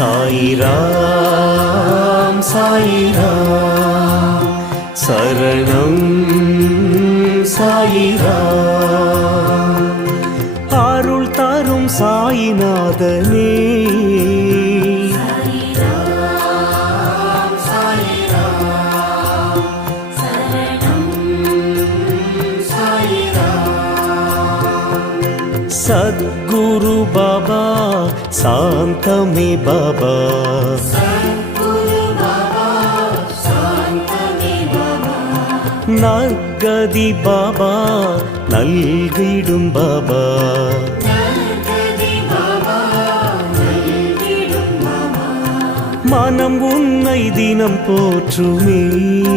சாயிராம் சாயிராம் சரணம் சாயிராம் அருள் தரும் சாயிநாதனே सद्गुरु बाबा शांतमे बाबा नर्गदि बाबा नल्गिडुम बाबा मनम उन्नै दिनम पोற்றுமே